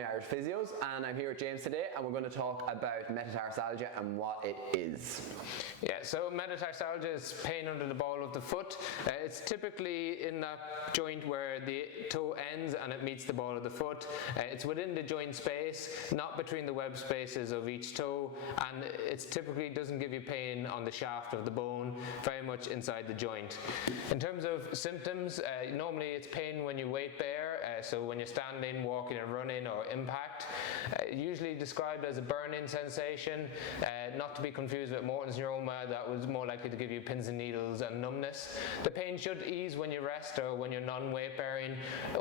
the Irish Physios, and I'm here with James today, and we're going to talk about metatarsalgia and what it is. Yeah, so metatarsalgia is pain under the ball of the foot. It's typically in that joint where the toe ends and it meets the ball of the foot. It's within the joint space, not between the web spaces of each toe, and it typically doesn't give you pain on the shaft of the bone, very much inside the joint. In terms of symptoms, normally it's pain when you weight bear, so when you're standing, walking or running or impact. Usually described as a burning sensation, not to be confused with Morton's Neuroma, that was more likely to give you pins and needles and numbness. The pain should ease when you rest or when you're non-weight bearing.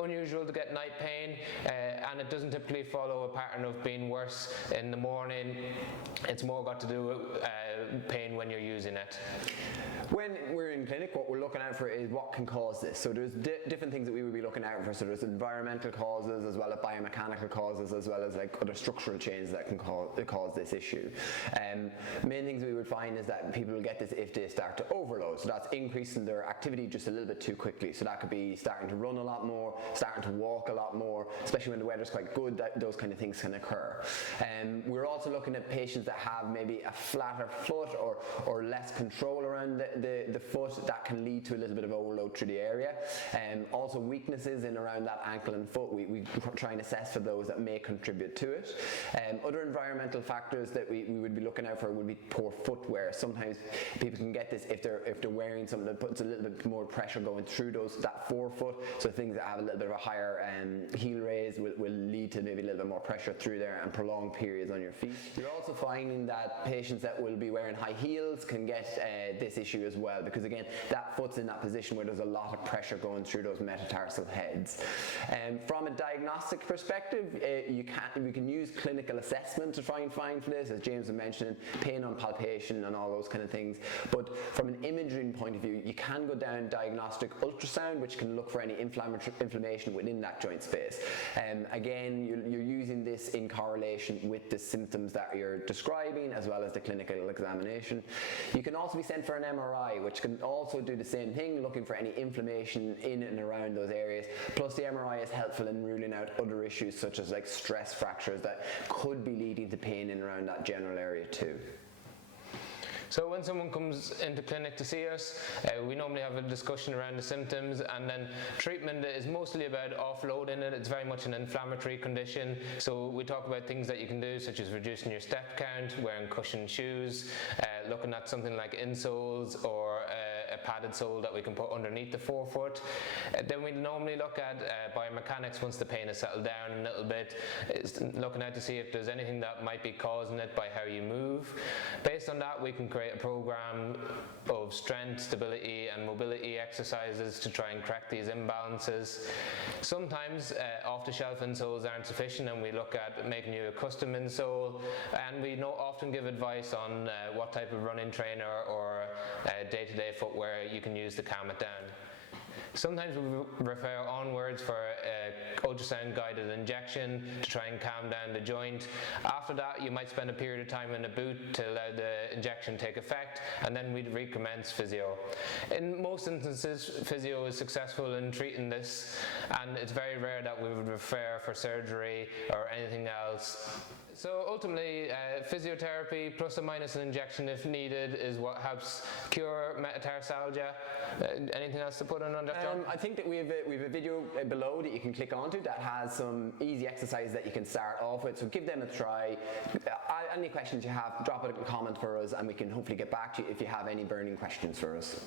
Unusual to get night pain, and it doesn't typically follow a pattern of being worse in the morning. It's more got to do with pain when you're using it. When we're in clinic, what we're looking out for is what can cause this. So there's different things that we would be looking out for. So there's environmental causes, as well as biomechanical causes, as well as like other structural changes that can cause this issue. Main things we would find is that people will get this if they start to overload. So that's increasing their activity just a little bit too quickly. So that could be starting to run a lot more, starting to walk a lot more, especially when the weather's quite good, those kind of things can occur. We're also looking at patients that have maybe a flatter foot or less control around the foot. That can lead to a little bit of overload through the area. Also weaknesses in around that ankle and foot, we try and assess for those that may contribute to it. Other environmental factors that we would be looking out for would be poor footwear. Sometimes people can get this if they're wearing something that puts a little bit more pressure going through that forefoot. So things that have a little bit of a higher heel raise will lead to maybe a little bit more pressure through there and prolonged periods on your feet. You're also finding that patients that will be wearing high heels can get this issue as well, because again, that foot's in that position where there's a lot of pressure going through those metatarsal heads. From a diagnostic perspective, we can use clinical assessment to try and find for this, as James was mentioning, pain on palpation and all those kind of things. But from an imaging point of view, you can go down diagnostic ultrasound, which can look for any inflammation within that joint space. Again, you're using this in correlation with the symptoms that you're describing, as well as the clinical examination. You can also be sent for an MRI, which can also do the same thing, looking for any inflammation in and around those areas. Plus the MRI is helpful in ruling out other issues such as like stress fractures that could be leading to pain in and around that general area too. So when someone comes into clinic to see us, we normally have a discussion around the symptoms, and then treatment is mostly about offloading it. It's very much an inflammatory condition, so we talk about things that you can do, such as reducing your step count, wearing cushioned shoes, looking at something like insoles or a padded sole that we can put underneath the forefoot. Then we normally look at biomechanics once the pain has settled down a little bit. It's looking at to see if there's anything that might be causing it by how you move. Based on that, we can create a program of strength, stability and mobility exercises to try and correct these imbalances. Sometimes off-the-shelf insoles aren't sufficient, and we look at making you a custom insole, and we often give advice on what type of running trainer or day-to-day footwear you can use to calm it down. Sometimes we refer onwards for ultrasound guided injection to try and calm down the joint. After that, you might spend a period of time in a boot to allow the injection to take effect, and then we'd recommence physio. In most instances, physio is successful in treating this, and it's very rare that we would refer for surgery or anything else. So ultimately, physiotherapy plus or minus an injection if needed is what helps cure metatarsalgia. Anything else to put on that, John? I think that we have a video below that you can click onto that has some easy exercises that you can start off with, so give them a try. Any questions you have, drop it in a comment for us, and we can hopefully get back to you if you have any burning questions for us.